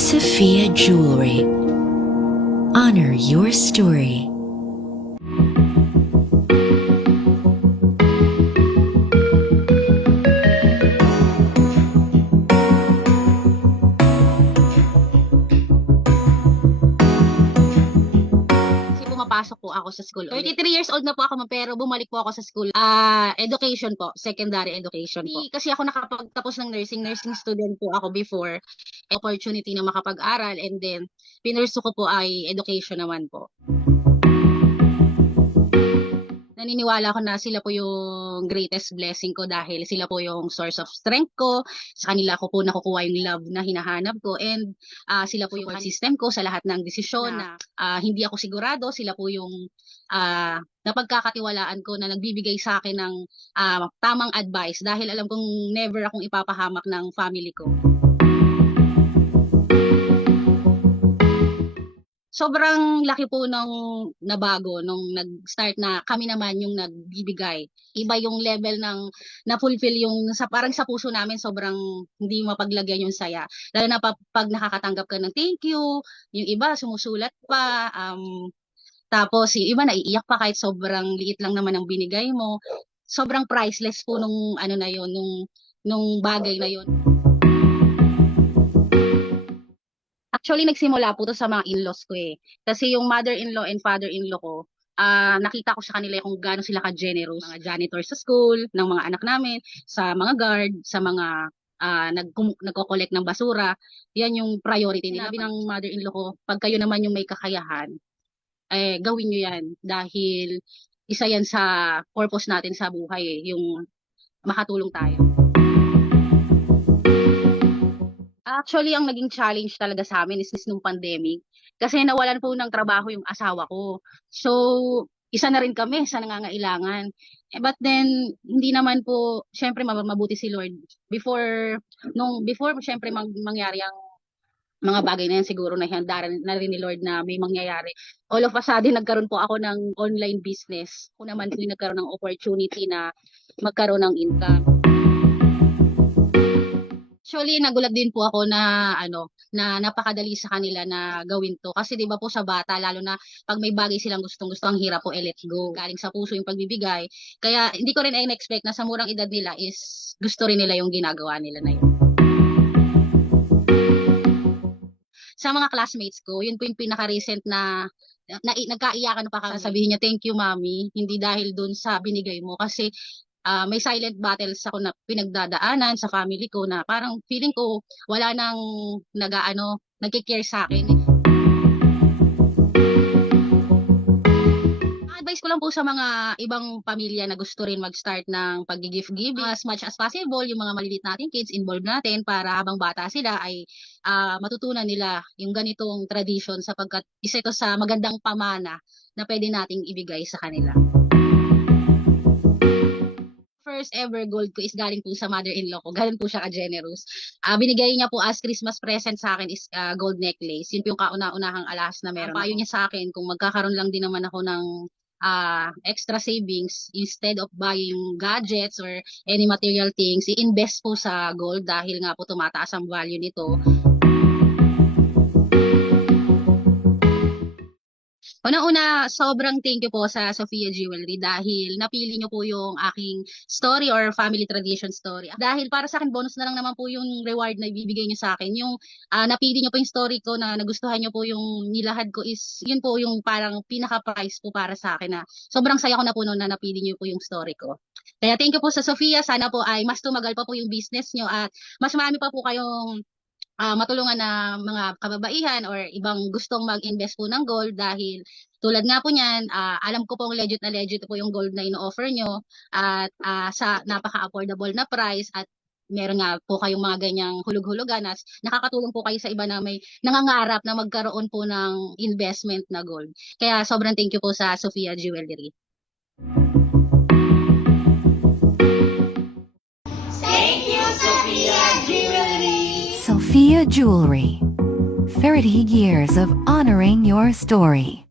Sophia Jewelry. Honor your story. Kasi pumapasok po ako sa school. 33 years old na po ako, pero bumalik po ako sa school. Education po, secondary education po. Kasi ako nakapagtapos ng nursing student po ako before. Opportunity na makapag-aral, and then pinursu ko po ay education naman po. Naniniwala ko na sila po yung greatest blessing ko dahil sila po yung source of strength ko. Sa kanila ko po nakukuha yung love na hinahanap ko, and sila po yung system ko sa lahat ng desisyon na hindi ako sigurado. Sila po yung napagkakatiwalaan ko na nagbibigay sa akin ng tamang advice dahil alam kong never akong ipapahamak ng family ko. Sobrang laki po nung nabago nung nag-start na kami naman yung nagbibigay. Iba yung level ng na-fulfill yung parang sa puso namin, sobrang hindi mapaglagyan yung saya. Lalo na pag nakakatanggap ka ng thank you, yung iba sumusulat pa, tapos yung iba naiiyak pa kahit sobrang liit lang naman ang binigay mo. Sobrang priceless po nung ano na yun, nung bagay na yun. Actually, nagsimula po to sa mga in-laws ko eh. Kasi yung mother-in-law and father-in-law ko, nakita ko sa kanila kung gaano sila ka-generous. Mga janitor sa school, ng mga anak namin, sa mga guard, sa mga nagko-collect ng basura. Yan yung priority nila. Sabi ng mother-in-law ko, pag kayo naman yung may kakayahan, gawin nyo yan. Dahil isa yan sa purpose natin sa buhay eh, yung makatulong tayo. Actually, ang naging challenge talaga sa amin is nung pandemic. Kasi nawalan po ng trabaho yung asawa ko. So, isa na rin kami sa nangangailangan. But then, hindi naman po, syempre mabuti si Lord. Before syempre mangyari ang mga bagay na yan, siguro na handa na rin ni Lord na may mangyayari. All of a sudden, nagkaroon po ako ng online business. Ako naman po nagkaroon ng opportunity na magkaroon ng income. Actually, nagulat din po ako na na napakadali sa kanila na gawin to. Kasi 'di ba po sa bata, lalo na pag may bagay silang gustong-gusto, ang hirap po let go. Galing sa puso yung pagbibigay. Kaya hindi ko rin in-expect na sa murang edad nila is gusto rin nila yung ginagawa nila na yun. Sa mga classmates ko, yun po yung pinaka-recent na nagkaiyakan pa kami. Sabihin niya, "Thank you, Mommy." Hindi dahil dun sa binigay mo, kasi may silent battles ako na pinagdadaanan sa family ko na parang feeling ko wala nang nagki-care sa akin. Advice ko lang po sa mga ibang pamilya na gusto rin mag-start ng pag-gift giving, as much as possible, yung mga maliliit nating kids, involve natin para habang bata sila ay matutunan nila yung ganitong tradition, sapagkat isa ito sa magandang pamana na pwede nating ibigay sa kanila. First ever gold ko is galing po sa mother-in-law ko. Galing po siya ka-generous. Binigay niya po as Christmas present sa akin is gold necklace. Yun po yung kauna-unahang alahas na meron. Payo niya sa akin kung magkakaroon lang din naman ako ng extra savings, instead of buying gadgets or any material things, i-invest po sa gold dahil nga po tumataas ang value nito. Unang-una, sobrang thank you po sa Sophia Jewelry dahil napili niyo po yung aking story or family tradition story. Dahil para sa akin, bonus na lang naman po yung reward na ibibigay niyo sa akin. Yung napili niyo po yung story ko, na nagustuhan niyo po yung nilahad ko, is yun po yung parang pinaka-prize po para sa akin, na sobrang saya ko na po noon na napili niyo po yung story ko. Kaya thank you po sa Sophia. Sana po ay mas tumagal pa po yung business niyo at mas marami pa po kayong matulungan na mga kababaihan or ibang gustong mag-invest po ng gold, dahil tulad nga po niyan, alam ko pong legit po yung gold na ino-offer nyo, at sa napaka-affordable na price, at meron nga po kayong mga ganyang hulog-hulugan, at nakakatulong po kayo sa iba na may nangangarap na magkaroon po ng investment na gold. Kaya sobrang thank you po sa Sophia Jewelry. Thank you, Sophia Jewelry. Sophia Jewelry. 30 years of honoring your story.